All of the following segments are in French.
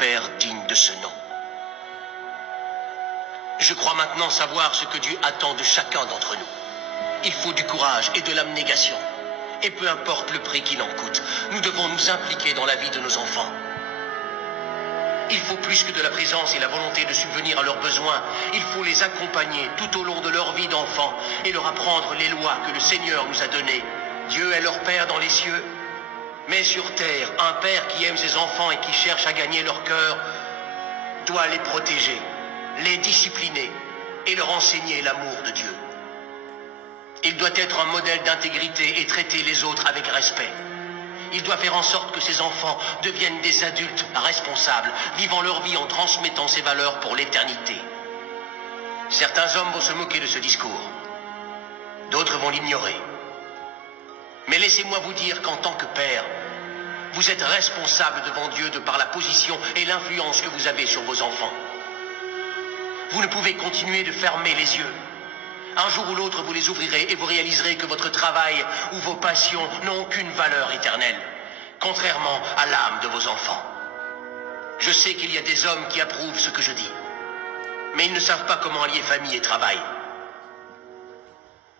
père digne de ce nom. Je crois maintenant savoir ce que Dieu attend de chacun d'entre nous. Il faut du courage et de l'abnégation. Et peu importe le prix qu'il en coûte, nous devons nous impliquer dans la vie de nos enfants. Il faut plus que de la présence et la volonté de subvenir à leurs besoins. Il faut les accompagner tout au long de leur vie d'enfant et leur apprendre les lois que le Seigneur nous a données. Dieu est leur Père dans les cieux, mais sur terre, un Père qui aime ses enfants et qui cherche à gagner leur cœur doit les protéger, les discipliner et leur enseigner l'amour de Dieu. Il doit être un modèle d'intégrité et traiter les autres avec respect. Il doit faire en sorte que ses enfants deviennent des adultes responsables, vivant leur vie en transmettant ces valeurs pour l'éternité. Certains hommes vont se moquer de ce discours. D'autres vont l'ignorer. Mais laissez-moi vous dire qu'en tant que père, vous êtes responsable devant Dieu de par la position et l'influence que vous avez sur vos enfants. Vous ne pouvez continuer de fermer les yeux. Un jour ou l'autre, vous les ouvrirez et vous réaliserez que votre travail ou vos passions n'ont aucune valeur éternelle, contrairement à l'âme de vos enfants. Je sais qu'il y a des hommes qui approuvent ce que je dis, mais ils ne savent pas comment allier famille et travail.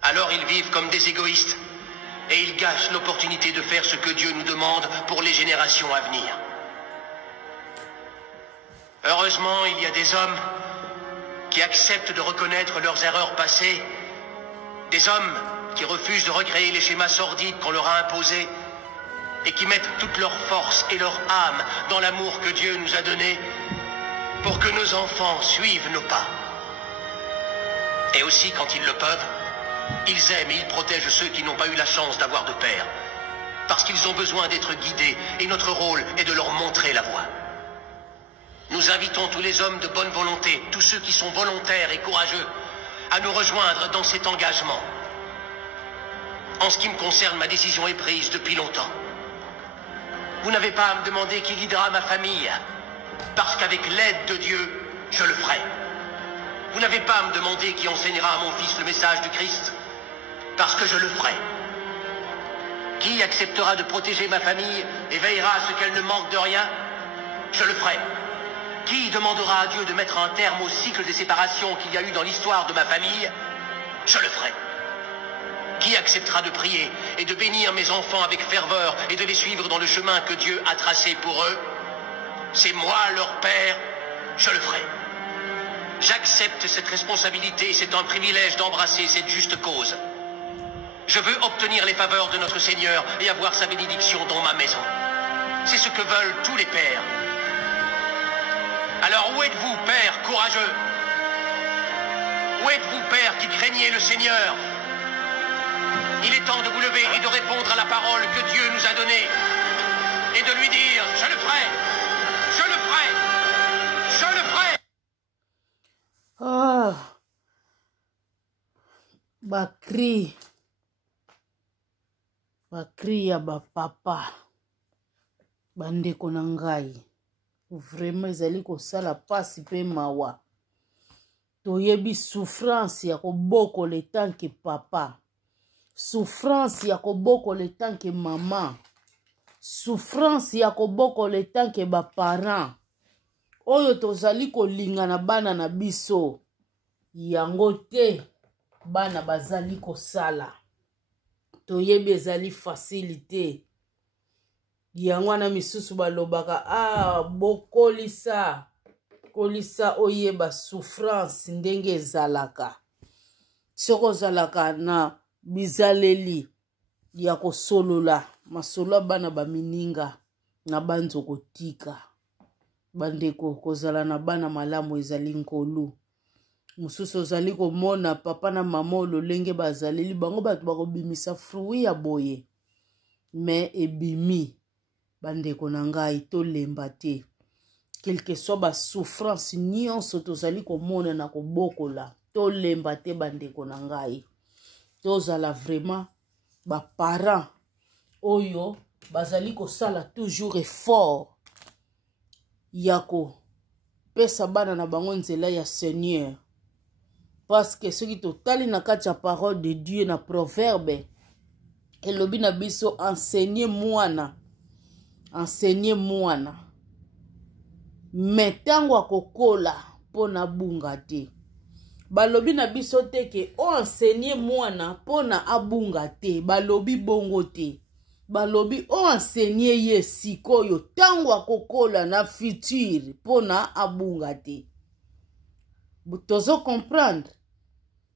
Alors ils vivent comme des égoïstes et ils gâchent l'opportunité de faire ce que Dieu nous demande pour les générations à venir. Heureusement, il y a des hommes qui acceptent de reconnaître leurs erreurs passées, des hommes qui refusent de recréer les schémas sordides qu'on leur a imposés et qui mettent toute leur force et leur âme dans l'amour que Dieu nous a donné pour que nos enfants suivent nos pas. Et aussi, quand ils le peuvent, ils aiment et ils protègent ceux qui n'ont pas eu la chance d'avoir de père, parce qu'ils ont besoin d'être guidés et notre rôle est de leur montrer la voie. Nous invitons tous les hommes de bonne volonté, tous ceux qui sont volontaires et courageux, à nous rejoindre dans cet engagement. En ce qui me concerne, ma décision est prise depuis longtemps. Vous n'avez pas à me demander qui guidera ma famille, parce qu'avec l'aide de Dieu, je le ferai. Vous n'avez pas à me demander qui enseignera à mon fils le message du Christ, parce que je le ferai. Qui acceptera de protéger ma famille et veillera à ce qu'elle ne manque de rien, je le ferai. Qui demandera à Dieu de mettre un terme au cycle des séparations qu'il y a eu dans l'histoire de ma famille, je le ferai. Qui acceptera de prier et de bénir mes enfants avec ferveur et de les suivre dans le chemin que Dieu a tracé pour eux, c'est moi leur père, je le ferai. J'accepte cette responsabilité et c'est un privilège d'embrasser cette juste cause. Je veux obtenir les faveurs de notre Seigneur et avoir sa bénédiction dans ma maison. C'est ce que veulent tous les pères. Alors où êtes-vous, père courageux? Où êtes-vous, père qui craignez le Seigneur? Il est temps de vous lever et de répondre à la parole que Dieu nous a donnée et de lui dire, je le ferai, je le ferai, je le ferai. Ah, bakri ya ba papa bandeko na ngai vraiment ezali kosala pasi pe mawa toyebi souffrance ya kobokola etanke papa, souffrance ya kobokola etanke mama, souffrance ya kobokola etanke ba parent oyo tozali kolinga na bana na biso yango te bana bazali kosala toyebi ezali facilité yango wana misusu balobaka bokolisa kolisa oyeba souffrance ndenge ezalaka soko ozalaka na bizaleli ya kosolola masolo bana bamininga na banzoko tika bandeko kozala na bana malamu ezali nkolu mususu ozali komona papa na mama ololenge bazaleli bango bato bakobimisa fruit ya boye me ebimi bandeko na ngai tolemba te quelque soit ba souffrance nyonso tozali komona na kobokola tolemba te bandeko na ngai tozala vraiment ba parents oyo bazali kosala toujours effort yako pesa bana na bango nzela ya Seigneur parce que ce qui totali na kati ya parole de Dieu na proverbe elobi na biso enseigner mwana me ntango akokola mpo na bunga te. Balobi na biso te ke oenseigner mwana mpo na abunga te. Balobi bongo te. Balobi oenseigner ye sikoyo ntango akokola na futur mpo na abunga te. Tozo comprendre.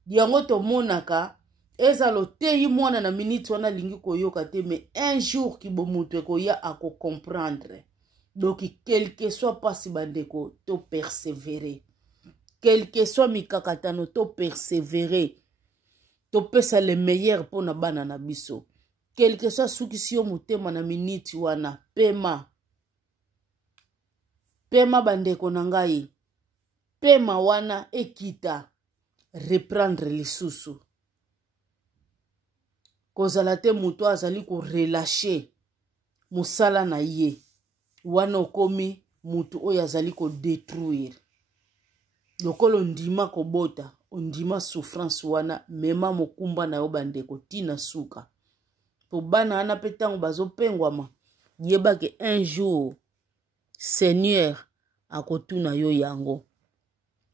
Yango tomonaka ezalo teyi mwana na minute wana lingi koyoka te, mais un jour ki bomutu ekoya ako comprendre. Donc quel que soit pasi bandeko to persévérer. Quel que soit mikakatano to persévérer. To pesa le meilleur pour na bana na biso. Quel que soit sukisi yo mutema na minute wana pema. Pema bandeko na ngai. Pema wana ekita reprendre lisusu. Kozala te muto azali ko relâcher musala na ye. Wana okomi mutu oyo azali ko détruire. Lokolo ndima kobota, ondima souffrance wana mema mokumba na yo bandeko tina suka. Po bana ana petango bazo pengwama, yeba ke un jour Seigneur akotuna yo yango.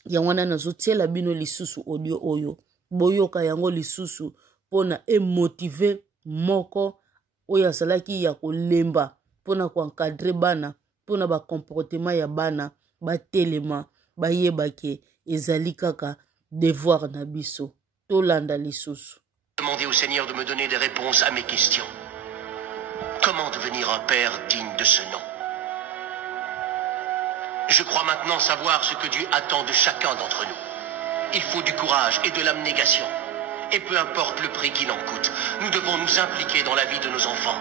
Yangwana nazo tiela bino lisusu audio oyo. Boyoka yango lisusu pona emotive moko oyo azalaki ya kolemba pona ko encadrer bana, pona ba comportement ya bana, ba telema, ba yebake ezali kaka devoir na biso. Tolanda lisusu. Demandez au Seigneur de me donner des réponses à mes questions. Comment devenir un père digne de ce nom? Je crois maintenant savoir ce que Dieu attend de chacun d'entre nous. Il faut du courage et de l'abnégation. Et peu importe le prix qu'il en coûte, nous devons nous impliquer dans la vie de nos enfants.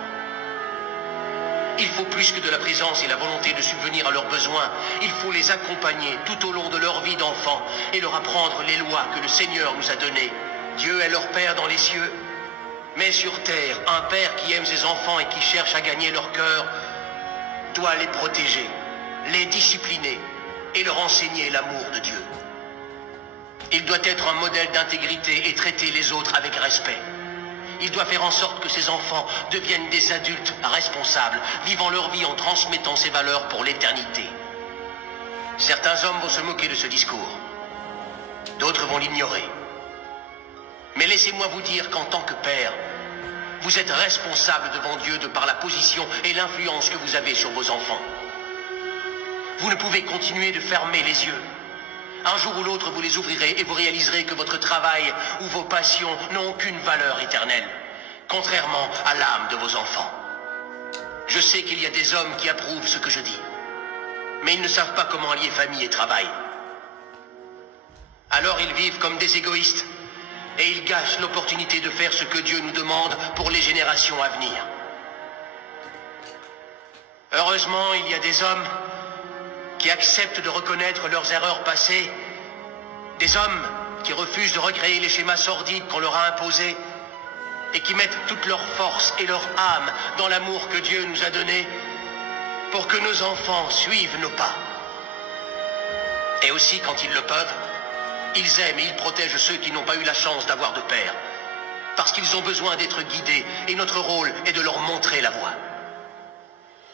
Il faut plus que de la présence et la volonté de subvenir à leurs besoins. Il faut les accompagner tout au long de leur vie d'enfant et leur apprendre les lois que le Seigneur nous a données. Dieu est leur Père dans les cieux, mais sur terre, un père qui aime ses enfants et qui cherche à gagner leur cœur doit les protéger, les discipliner et leur enseigner l'amour de Dieu. Il doit être un modèle d'intégrité et traiter les autres avec respect. Il doit faire en sorte que ses enfants deviennent des adultes responsables, vivant leur vie en transmettant ces valeurs pour l'éternité. Certains hommes vont se moquer de ce discours. D'autres vont l'ignorer. Mais laissez-moi vous dire qu'en tant que père, vous êtes responsable devant Dieu de par la position et l'influence que vous avez sur vos enfants. Vous ne pouvez continuer de fermer les yeux. Un jour ou l'autre, vous les ouvrirez et vous réaliserez que votre travail ou vos passions n'ont aucune valeur éternelle, contrairement à l'âme de vos enfants. Je sais qu'il y a des hommes qui approuvent ce que je dis, mais ils ne savent pas comment allier famille et travail. Alors ils vivent comme des égoïstes et ils gâchent l'opportunité de faire ce que Dieu nous demande pour les générations à venir. Heureusement, il y a des hommes qui acceptent de reconnaître leurs erreurs passées, des hommes qui refusent de recréer les schémas sordides qu'on leur a imposés et qui mettent toute leur force et leur âme dans l'amour que Dieu nous a donné pour que nos enfants suivent nos pas. Et aussi, quand ils le peuvent, ils aiment et ils protègent ceux qui n'ont pas eu la chance d'avoir de père, parce qu'ils ont besoin d'être guidés et notre rôle est de leur montrer la voie.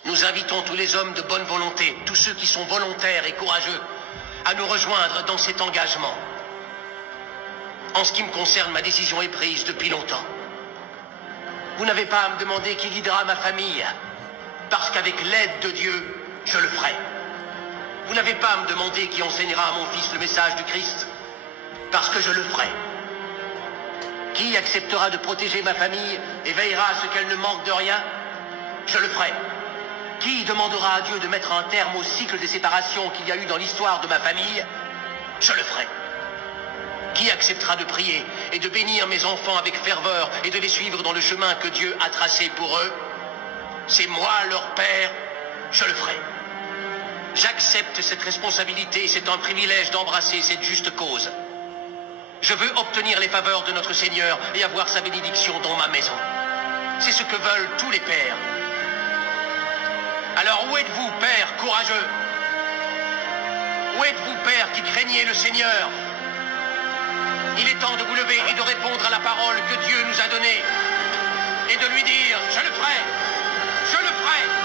Nous invitons tous les hommes de bonne volonté, tous ceux qui sont volontaires et courageux, à nous rejoindre dans cet engagement. En ce qui me concerne, ma décision est prise depuis longtemps. Vous n'avez pas à me demander qui guidera ma famille, parce qu'avec l'aide de Dieu, je le ferai. Vous n'avez pas à me demander qui enseignera à mon fils le message du Christ, parce que je le ferai. Qui acceptera de protéger ma famille et veillera à ce qu'elle ne manque de rien? Je le ferai. Qui demandera à Dieu de mettre un terme au cycle des séparations qu'il y a eu dans l'histoire de ma famille? Je le ferai. Qui acceptera de prier et de bénir mes enfants avec ferveur et de les suivre dans le chemin que Dieu a tracé pour eux? C'est moi leur père, je le ferai. J'accepte cette responsabilité et c'est un privilège d'embrasser cette juste cause. Je veux obtenir les faveurs de notre Seigneur et avoir sa bénédiction dans ma maison. C'est ce que veulent tous les pères. Alors où êtes-vous, père courageux? Où êtes-vous, père qui craignez le Seigneur? Il est temps de vous lever et de répondre à la parole que Dieu nous a donnée et de lui dire: je le ferai, je le ferai.